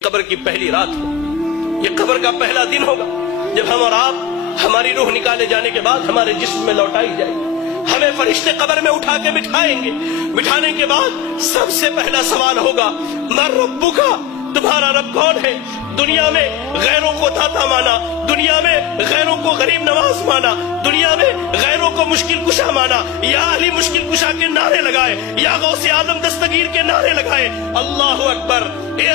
قبر کی پہلی رات ہو، یہ قبر کا پہلا دن ہوگا جب ہم اور آپ ہماری روح نکالے جانے کے بعد ہمارے جسم میں لوٹائی جائے گی۔ ہمیں فرشتے قبر میں اٹھا کے بٹھائیں گے۔ بٹھانے کے بعد سب سے پہلا سوال ہوگا من ربک، تمہارا رب کون ہے؟ دنیا میں غیروں کو داتا مانا، دنیا میں غیروں کو غریب نواز مانا، دنیا میں غیروں کو مشکل کشا مانا، یا علی مشکل کشا کے نعرے لگائے، یا غوث اعظم دستگیر کے نعرے لگائے۔ اللہ اکبر!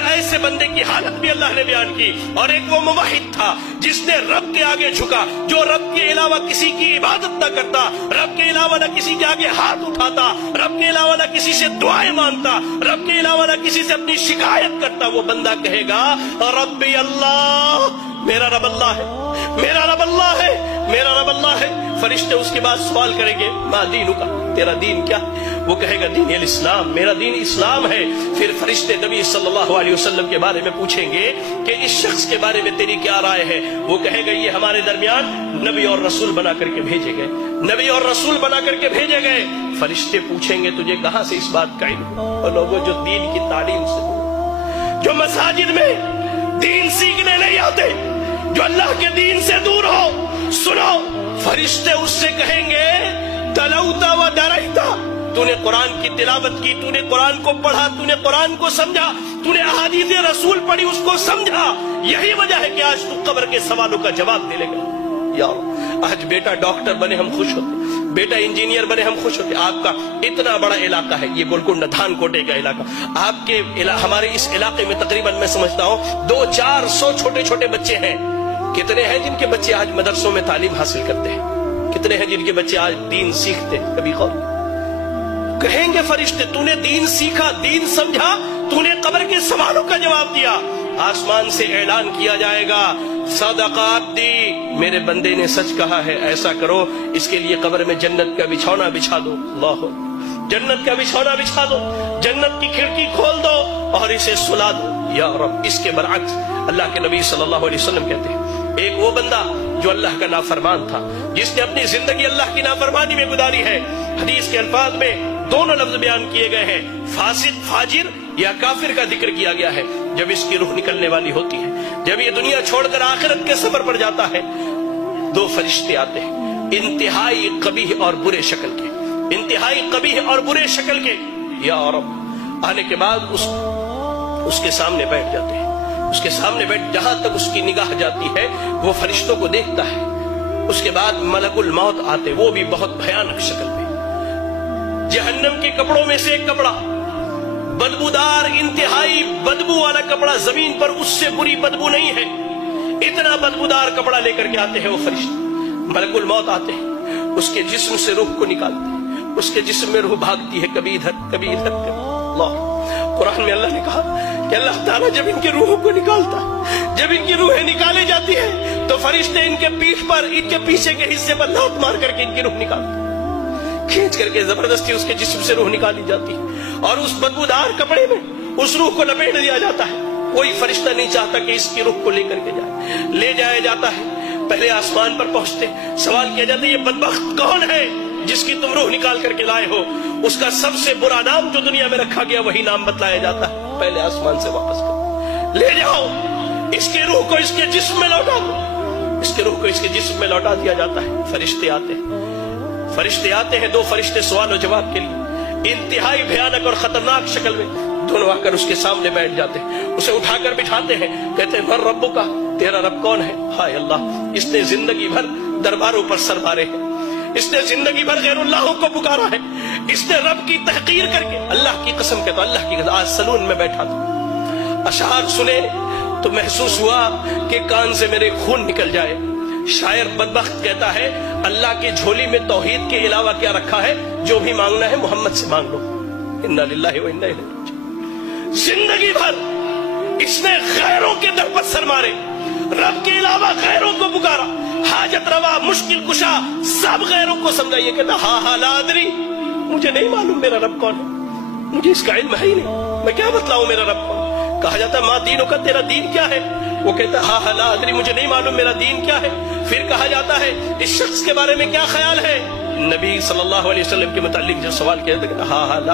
ایسے بندے کی حالت بھی اللہ نے بیان کی۔ اور ایک وہ موحد تھا جس نے رب کے آگے جھکا، جو رب کے علاوہ کسی کی عبادت نہ کرتا، رب کے علاوہ نہ کسی کے آگے ہاتھ اٹھاتا، رب کے علاوہ نہ کسی سے دعائیں مانگتا، رب کے علاوہ نہ کسی سے اپنی شکایت کرتا۔ وہ بندہ کہے گا ربی اللہ، میرا رب اللہ ہے، میرا رب اللہ ہے، میرا رب اللہ ہے۔ فرشتے اس کے بعد سوال کریں گے ما دینک، تیرا دین کیا ہے؟ وہ کہے گا دین الاسلام، میرا دین اسلام ہے۔ پھر فرشتے نبی صلی اللہ علیہ وسلم کے بارے میں پوچھیں گے کہ اس شخص کے بارے میں تیری کیا رائے ہے؟ وہ کہے گا یہ ہمارے درمیان نبی اور رسول بنا کر کے بھیجے گئے، نبی اور رسول بنا کر کے بھیجے گئے۔ فرشتے پوچھیں گے تجھے کہاں سے اس بات کا علم؟ اور لوگوں جو دین کی تعلیم سے دور، جو مساجد میں دین سیکھنے نہیں آتے، جو اللہ کے دین سے دور ہو، سنو، فرشتے اس سے کہیں گے تلوتا و ڈرائتا، تو نے قرآن کی تلاوت کی، تو نے قرآن کو پڑھا، تو نے قرآن کو سمجھا، تو نے احادیث رسول پڑھی، اس کو سمجھا، یہی وجہ ہے کہ آج تو قبر کے سوالوں کا جواب دے لے گا۔ یا آج بیٹا ڈاکٹر بنے ہم خوش ہوتے، بیٹا انجینئر بنے ہم خوش ہوتے۔ آپ کا اتنا بڑا علاقہ ہے، یہ گولکنڈہ دھان کوٹے کا علاقہ، آپ کے ہمارے اس علاقے میں تقریباً میں سمجھتا ہوں 200-400 چھوٹے چھوٹے بچے ہیں۔ کتنے ہیں جن کے بچے آج مدرسوں میں تعلیم حاصل کرتے ہیں؟ کتنے ہیں جن کے بچے آج دین سیکھتے ہیں؟ کبھی غور کہیں گے فرشتے تو نے دین سیکھا، دین سمجھا، تو نے قبر کے سوالوں کا جواب دیا۔ آسمان سے اعلان کیا جائے گا صدق عبدی، میرے بندے نے سچ کہا ہے، ایسا کرو اس کے لیے قبر میں جنت کا بچھونا بچھا دو۔ اللہ، جنت کا بچھونا بچھا دو، جنت کی کھڑکی کھول دو اور اسے سلا دو۔ یا رب! اس کے برعکس اللہ کے نبی صلی اللہ علیہ وسلم کہتے ہیں ایک وہ بندہ جو اللہ کا نافرمان تھا، جس نے اپنی زندگی اللہ کی نافرمانی میں گزاری ہے۔ حدیث کے الفاظ میں دونوں لفظ بیان کیے گئے ہیں، فاسق، فاجر یا کافر کا ذکر کیا گیا ہے۔ جب اس کی روح نکلنے والی ہوتی ہے، جب یہ دنیا چھوڑ کر آخرت کے سفر پر جاتا ہے، دو فرشتے آتے ہیں انتہائی قبیح اور برے شکل کے، انتہائی قبیح اور برے شکل کے۔ یا رب! آنے کے بعد اس کے سامنے بیٹھ جاتے ہیں، اس کے سامنے بیٹھ، جہاں تک اس کی نگاہ جاتی ہے وہ فرشتوں کو دیکھتا ہے۔ اس کے بعد ملک الموت آتے، وہ بھی بہت بھیانک شکل میں، جہنم کے کپڑوں میں سے ایک کپڑا، بدبودار، انتہائی بدبو والا کپڑا، زمین پر اس سے بری بدبو نہیں ہے، اتنا بدبودار کپڑا لے کر کے آتے ہیں وہ فرشتے۔ ملک الموت آتے ہیں، اس کے جسم سے روح کو نکالتے ہیں، اس کے جسم میں روح بھاگتی ہے، کبھی ادھر کبھی ادھر۔ اللہ، قرآن میں اللہ نے کہا کہ اللہ تعالیٰ جب ان کی روحوں کو نکالتا ہے، جب ان کی روحیں نکالے جاتی ہیں تو فرشتے ان کے پیٹھ پر، ان کے پیچھے کے حصے پر لات مار کر کے ان کی روح نکالتے ہیں، کھینچ کر کے زبردستی اس کے جسم سے روح نکالی جاتی ہے اور اس بدبودار کپڑے میں اس روح کو لپیٹ دیا جاتا ہے۔ کوئی فرشتہ نہیں چاہتا کہ اس کی روح کو لے کر کے جائے، لے جایا جاتا ہے۔ پہلے آسمان پر پہنچتے سوال کیا جاتا ہے یہ بدبخت کون ہے جس کی تم روح نکال کر کے لائے ہو؟ اس کا سب سے برا نام جو دنیا میں رکھا گیا وہی نام بتلایا جاتا ہے۔ پہلے آسمان سے واپس کرو، لے جاؤ اس کی روح کو، اس کے جسم میں لوٹا دو۔ اس کی روح کو اس کے جسم میں لوٹا دیا جاتا ہے۔ فرشتے آتے ہیں، فرشتے آتے ہیں، دو فرشتے سوال و جواب کے لیے انتہائی بھیانک اور خطرناک شکل میں دونوں آ کر اس کے سامنے بیٹھ جاتے ہیں، اسے اٹھا کر بٹھاتے ہیں، کہتے ہیں من ربک، تیرا رب کون ہے؟ ہائے اللہ! اس نے زندگی بھر درباروں پر سر مارے ہیں، اس نے زندگی بھر غیر اللہ کو پکارا ہے، اس نے رب کی تحقیر کر کے، اللہ کی قسم کہتا ہوں، اللہ کی قسم، آج سلون میں بیٹھا تھا، اشعار سنے تو محسوس ہوا کہ کان سے میرے خون نکل جائے۔ شاعر بدبخت کہتا ہے اللہ کی جھولی میں توحید کے علاوہ کیا رکھا ہے؟ جو بھی مانگنا ہے محمد سے مانگ لو۔ انا للہ و انا الیہ راجعون۔ زندگی بھر اس نے غیروں کے در پر سر مارے، رب کے علاوہ غیروں کو پکارا، حاجت روا، مشکل کشا، سب غیروں کو سمجھا۔ یہ کہتا ہاں لا ادری، مجھے نہیں معلوم میرا رب کون ہے، مجھے اس کا علم ہے ہی نہیں، میں کیا بتلاؤں میرا رب کون؟ کہا جاتا ما دینوں کا، تیرا دین کیا ہے؟ وہ کہتا ہاں لا ادری، مجھے نہیں معلوم میرا دین کیا ہے۔ پھر کہا جاتا ہے اس شخص کے بارے میں کیا خیال ہے؟ نبی صلی اللہ علیہ وسلم کے متعلق جو سوال کیا تھا، ہاں لا